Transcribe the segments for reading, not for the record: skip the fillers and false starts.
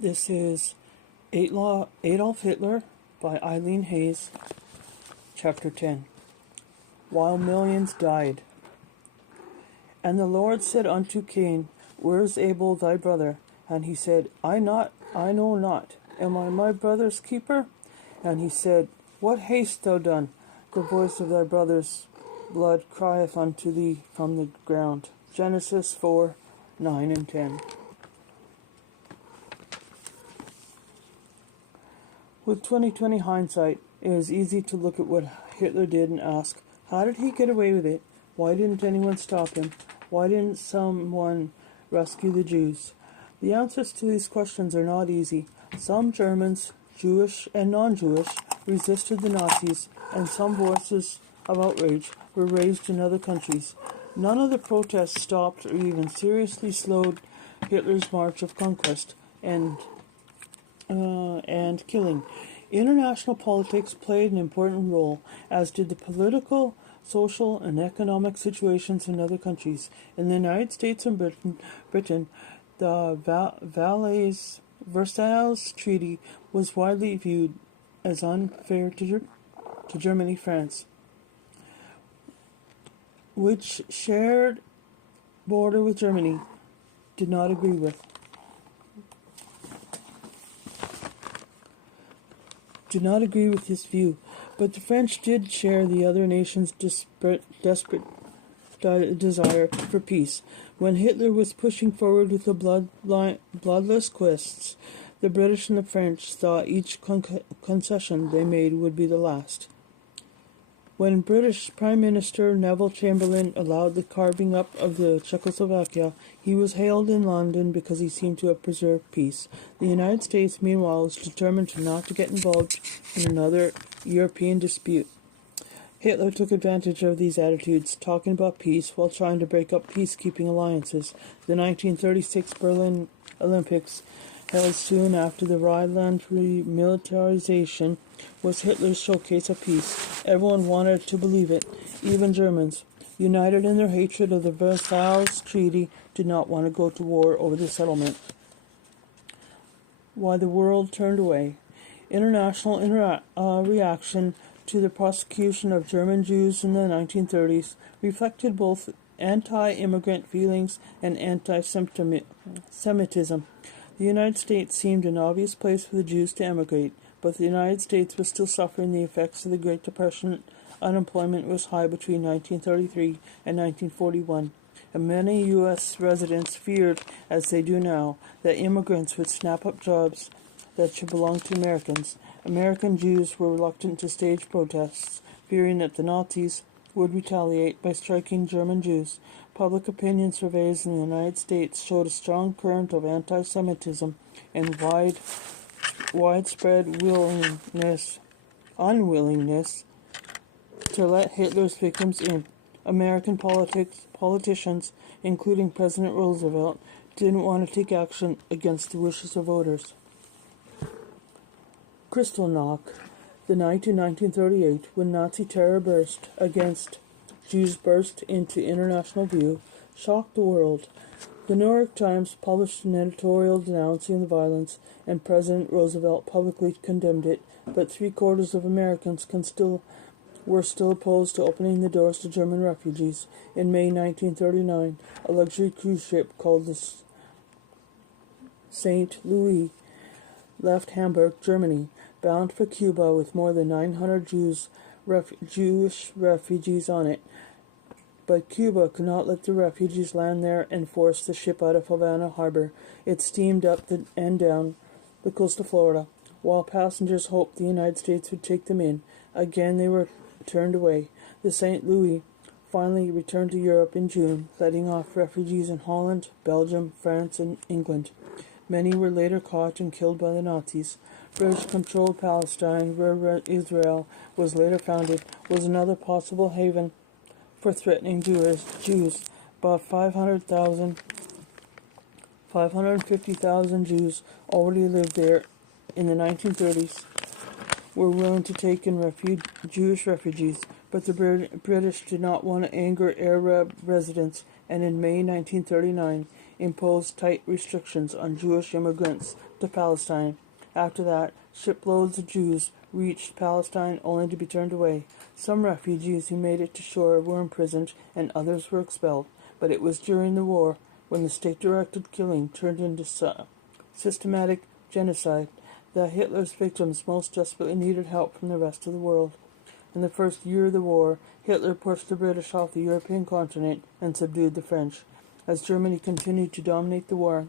This is Adolf Hitler by Eileen Hayes, Chapter 10. While millions died. And the Lord said unto Cain, Where is Abel thy brother? And he said, I know not. Am I my brother's keeper? And he said, What hast thou done? The voice of thy brother's blood crieth unto thee from the ground. Genesis 4, 9 and 10. With 2020 hindsight, it is easy to look at what Hitler did and ask, how did he get away with it? Why didn't anyone stop him? Why didn't someone rescue the Jews? The answers to these questions are not easy. Some Germans, Jewish and non-Jewish, resisted the Nazis, and some voices of outrage were raised in other countries. None of the protests stopped or even seriously slowed Hitler's march of conquest and killing. International politics played an important role, as did the political, social, and economic situations in other countries. In the United States and Britain, the Versailles Treaty was widely viewed as unfair to Germany, France, which shared border with Germany, did not agree with this view, but the French did share the other nations' desperate desire for peace. When Hitler was pushing forward with the bloodless quests, the British and the French thought each concession they made would be the last. When British Prime Minister Neville Chamberlain allowed the carving up of the Czechoslovakia, he was hailed in London because he seemed to have preserved peace. The United States, meanwhile, was determined not to get involved in another European dispute. Hitler took advantage of these attitudes, talking about peace while trying to break up peacekeeping alliances. The 1936 Berlin Olympics, held soon after the Rhineland remilitarization, was Hitler's showcase of peace. Everyone wanted to believe it, even Germans, united in their hatred of the Versailles Treaty, did not want to go to war over the settlement. Why the world turned away. International reaction to the persecution of German Jews in the 1930s reflected both anti-immigrant feelings and anti-Semitism. The United States seemed an obvious place for the Jews to emigrate, but the United States was still suffering the effects of the Great Depression. Unemployment was high between 1933 and 1941, and many U.S. residents feared, as they do now, that immigrants would snap up jobs that should belong to Americans. American Jews were reluctant to stage protests, fearing that the Nazis would retaliate by striking German Jews. Public opinion surveys in the United States showed a strong current of anti-Semitism and widespread unwillingness to let Hitler's victims in. American politicians, including President Roosevelt, didn't want to take action against the wishes of voters. Kristallnacht, the night in 1938 when Nazi terror against Jews burst into international view, shocked the world. The New York Times published an editorial denouncing the violence, and President Roosevelt publicly condemned it, but 3/4 of Americans were still opposed to opening the doors to German refugees. In May 1939, a luxury cruise ship called the St. Louis left Hamburg, Germany, bound for Cuba with more than 900 Jewish refugees on it. But Cuba could not let the refugees land there and forced the ship out of Havana Harbor. It steamed up and down the coast of Florida, while passengers hoped the United States would take them in. Again they were turned away. The St. Louis finally returned to Europe in June, letting off refugees in Holland, Belgium, France, and England. Many were later caught and killed by the Nazis. British-controlled Palestine, where Israel was later founded, was another possible haven for threatening Jews. About 550,000 Jews already lived there in the 1930s, were willing to take in Jewish refugees, but the British did not want to anger Arab residents, and in May 1939, imposed tight restrictions on Jewish immigrants to Palestine. After that, shiploads of Jews reached Palestine only to be turned away. Some refugees who made it to shore were imprisoned and others were expelled. But it was during the war when the state-directed killing turned into systematic genocide that Hitler's victims most desperately needed help from the rest of the world. In the first year of the war, Hitler pushed the British off the European continent and subdued the French. As Germany continued to dominate the war,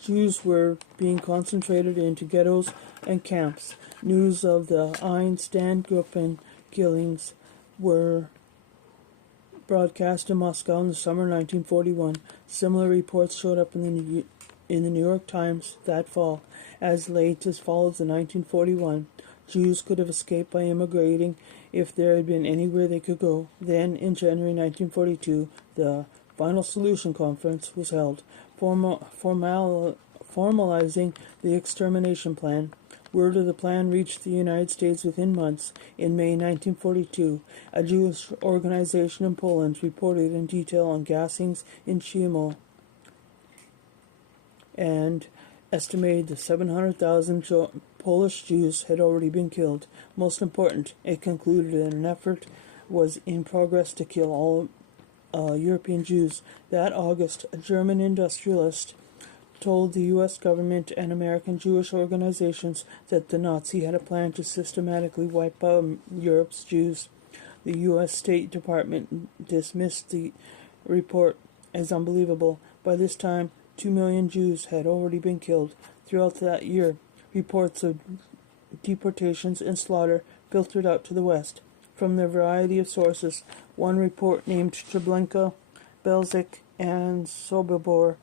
Jews were being concentrated into ghettos and camps. News of the Einstein-Gruppen killings were broadcast in Moscow in the summer 1941. Similar reports showed up in the New York Times that fall. As late as fall of 1941, Jews could have escaped by immigrating if there had been anywhere they could go. Then, in January 1942, the Final Solution Conference was held, formalizing the extermination plan. Word of the plan reached the United States within months. In May 1942, a Jewish organization in Poland reported in detail on gassings in Chimo and estimated that 700,000 Polish Jews had already been killed. Most important, it concluded that an effort was in progress to kill all European Jews. That August, a German industrialist told the U.S. government and American Jewish organizations that the Nazi had a plan to systematically wipe out Europe's Jews. The U.S. State Department dismissed the report as unbelievable. By this time, 2 million Jews had already been killed. Throughout that year, reports of deportations and slaughter filtered out to the West. From the variety of sources, one report named Treblinka, Belzec, and Sobibor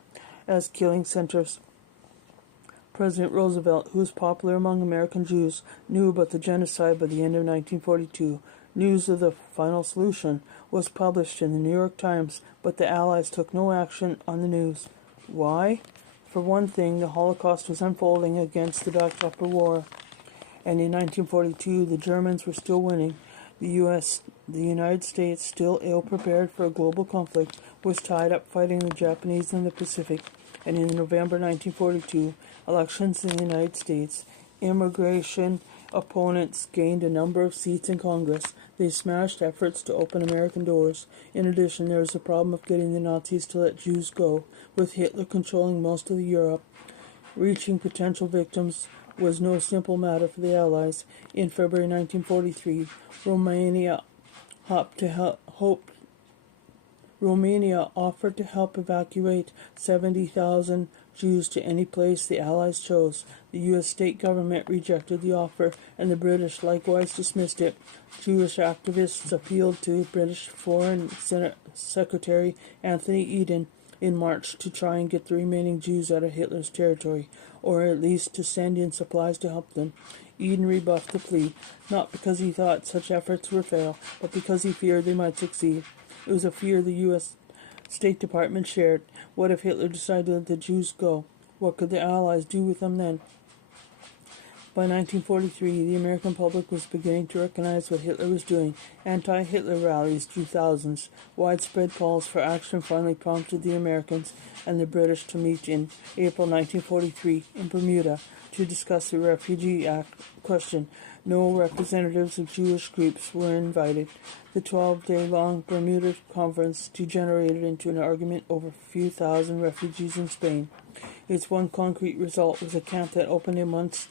as killing centers. President Roosevelt, who was popular among American Jews, knew about the genocide by the end of 1942. News of the Final Solution was published in the New York Times, but the Allies took no action on the news. Why? For one thing, the Holocaust was unfolding against the backdrop of war, and in 1942 the Germans were still winning. The United States, still ill-prepared for a global conflict, was tied up fighting the Japanese in the Pacific. And in November 1942, elections in the United States, immigration opponents gained a number of seats in Congress. They smashed efforts to open American doors. In addition, there was a problem of getting the Nazis to let Jews go. With Hitler controlling most of Europe, reaching potential victims was no simple matter for the Allies. In February 1943, Romania offered to help evacuate 70,000 Jews to any place the Allies chose. The U.S. state government rejected the offer, and the British likewise dismissed it. Jewish activists appealed to British Foreign Secretary Anthony Eden in March to try and get the remaining Jews out of Hitler's territory, or at least to send in supplies to help them. Eden rebuffed the plea, not because he thought such efforts would fail, but because he feared they might succeed. It was a fear the U.S. State Department shared. What if Hitler decided to let the Jews go? What could the Allies do with them then? By 1943, the American public was beginning to recognize what Hitler was doing. Anti-Hitler rallies drew thousands. Widespread calls for action finally prompted the Americans and the British to meet in April 1943 in Bermuda to discuss the Refugee Act question. No representatives of Jewish groups were invited. The 12-day-long Bermuda conference degenerated into an argument over a few thousand refugees in Spain. Its one concrete result was a camp that opened in months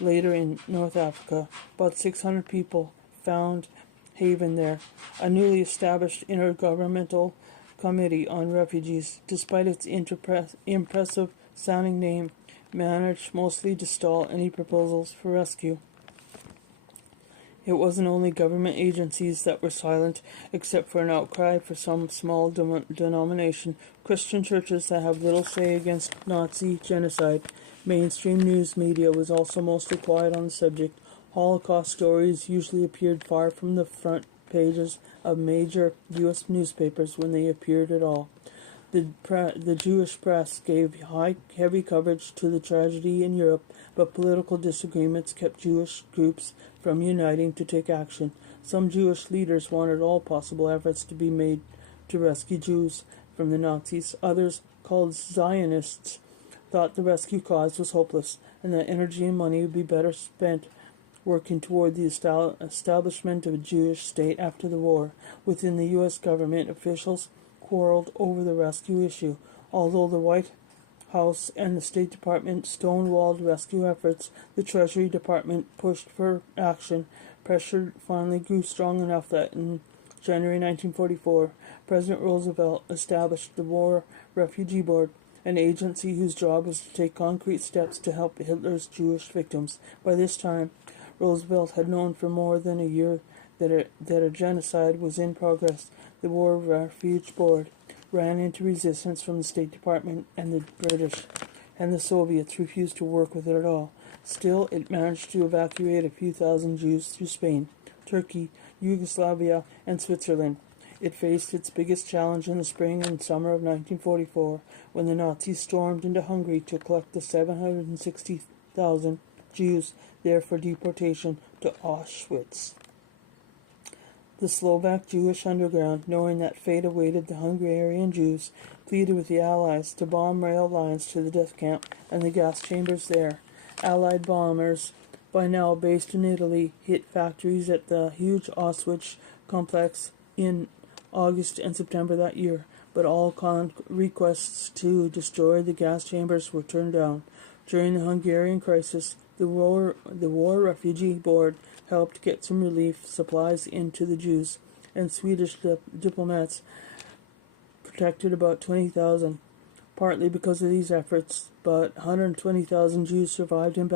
later in North Africa. About 600 people found haven there. A newly established intergovernmental committee on refugees, despite its impressive-sounding name, managed mostly to stall any proposals for rescue. It wasn't only government agencies that were silent, except for an outcry for some small denomination, Christian churches that have little say against Nazi genocide. Mainstream news media was also mostly quiet on the subject. Holocaust stories usually appeared far from the front pages of major U.S. newspapers when they appeared at all. The Jewish press gave heavy coverage to the tragedy in Europe, but political disagreements kept Jewish groups from uniting to take action. Some Jewish leaders wanted all possible efforts to be made to rescue Jews from the Nazis. Others, called Zionists, thought the rescue cause was hopeless and that energy and money would be better spent working toward the establishment of a Jewish state after the war. Within the U.S. government, officials quarreled over the rescue issue. Although the White House and the State Department stonewalled rescue efforts, the Treasury Department pushed for action. Pressure finally grew strong enough that in January 1944, President Roosevelt established the War Refugee Board, an agency whose job was to take concrete steps to help Hitler's Jewish victims. By this time, Roosevelt had known for more than a year that a genocide was in progress. The War Refugee Board ran into resistance from the State Department, and the British and the Soviets refused to work with it at all. Still, it managed to evacuate a few thousand Jews through Spain, Turkey, Yugoslavia, and Switzerland. It faced its biggest challenge in the spring and summer of 1944, when the Nazis stormed into Hungary to collect the 760,000 Jews there for deportation to Auschwitz. The Slovak Jewish underground, knowing that fate awaited the Hungarian Jews, pleaded with the Allies to bomb rail lines to the death camp and the gas chambers there. Allied bombers, by now based in Italy, hit factories at the huge Auschwitz complex in August and September that year, but all requests to destroy the gas chambers were turned down. During the Hungarian crisis, the War Refugee Board helped get some relief supplies into the Jews, and Swedish diplomats protected about 20,000. Partly because of these efforts, but 120,000 Jews survived in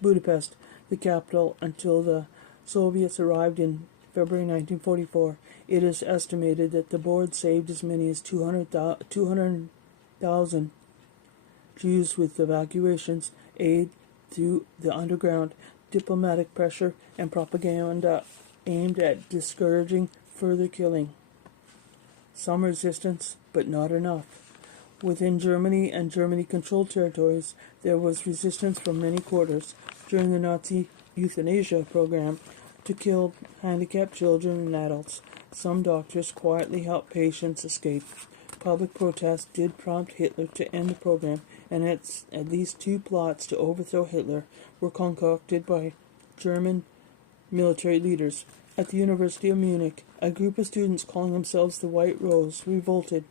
Budapest, the capital, until the Soviets arrived in February 1944. It is estimated that the board saved as many as 200,000 Jews with evacuations, aid through the underground, diplomatic pressure, and propaganda aimed at discouraging further killing. Some resistance, but not enough. Within Germany and Germany-controlled territories, there was resistance from many quarters. During the Nazi euthanasia program to kill handicapped children and adults, some doctors quietly helped patients escape. Public protest did prompt Hitler to end the program, and at least 2 plots to overthrow Hitler were concocted by German military leaders. At the University of Munich, a group of students calling themselves the White Rose revolted.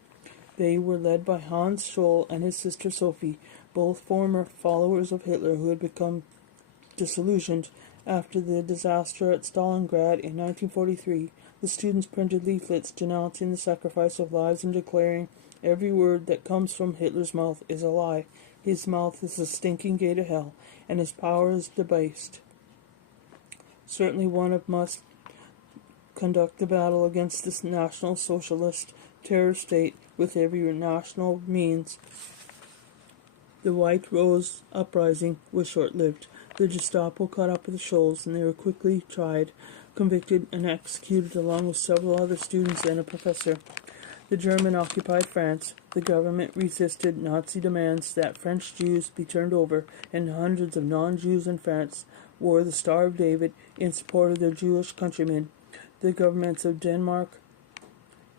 They were led by Hans Scholl and his sister Sophie, both former followers of Hitler who had become disillusioned after the disaster at Stalingrad in 1943. The students printed leaflets denouncing the sacrifice of lives and declaring, "Every word that comes from Hitler's mouth is a lie. His mouth is a stinking gate of hell, and his power is debased. Certainly one must conduct the battle against this National Socialist terror state with every national means." The White Rose uprising was short-lived. The Gestapo caught up with the Scholls, and they were quickly tried, convicted, and executed along with several other students and a professor. The German-occupied France. The government resisted Nazi demands that French Jews be turned over, and hundreds of non-Jews in France wore the Star of David in support of their Jewish countrymen. The governments of Denmark,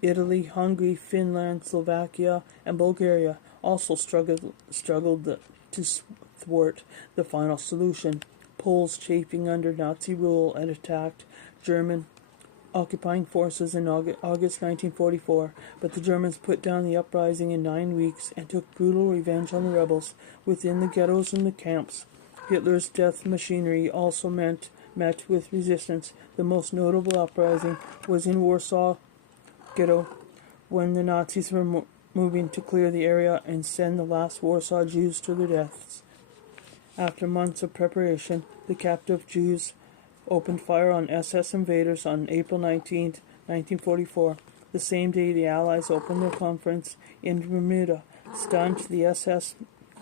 Italy, Hungary, Finland, Slovakia, and Bulgaria also struggled to thwart the final solution. Poles chafing under Nazi rule and attacked German occupying forces in August 1944, but the Germans put down the uprising in 9 weeks and took brutal revenge on the rebels within the ghettos and the camps. Hitler's death machinery also met with resistance. The most notable uprising was in Warsaw Ghetto, when the Nazis were moving to clear the area and send the last Warsaw Jews to their deaths. After months of preparation, the captive Jews opened fire on SS invaders on April 19, 1944. The same day, the Allies opened their conference in Bermuda. Stunned, the SS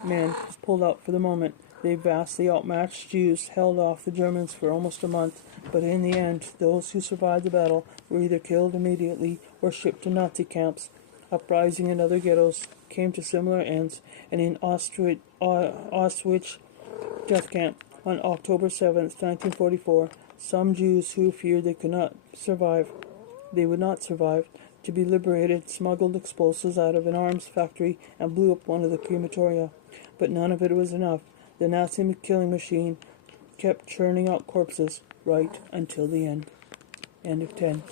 men pulled out for the moment. The vastly outmatched Jews held off the Germans for almost a month, but in the end, those who survived the battle were either killed immediately or shipped to Nazi camps. Uprising in other ghettos came to similar ends, and in Auschwitz death camp on October 7, 1944, some Jews who feared they would not survive, to be liberated, smuggled explosives out of an arms factory, and blew up one of the crematoria. But none of it was enough. The Nazi killing machine kept churning out corpses right until the end. End of 10.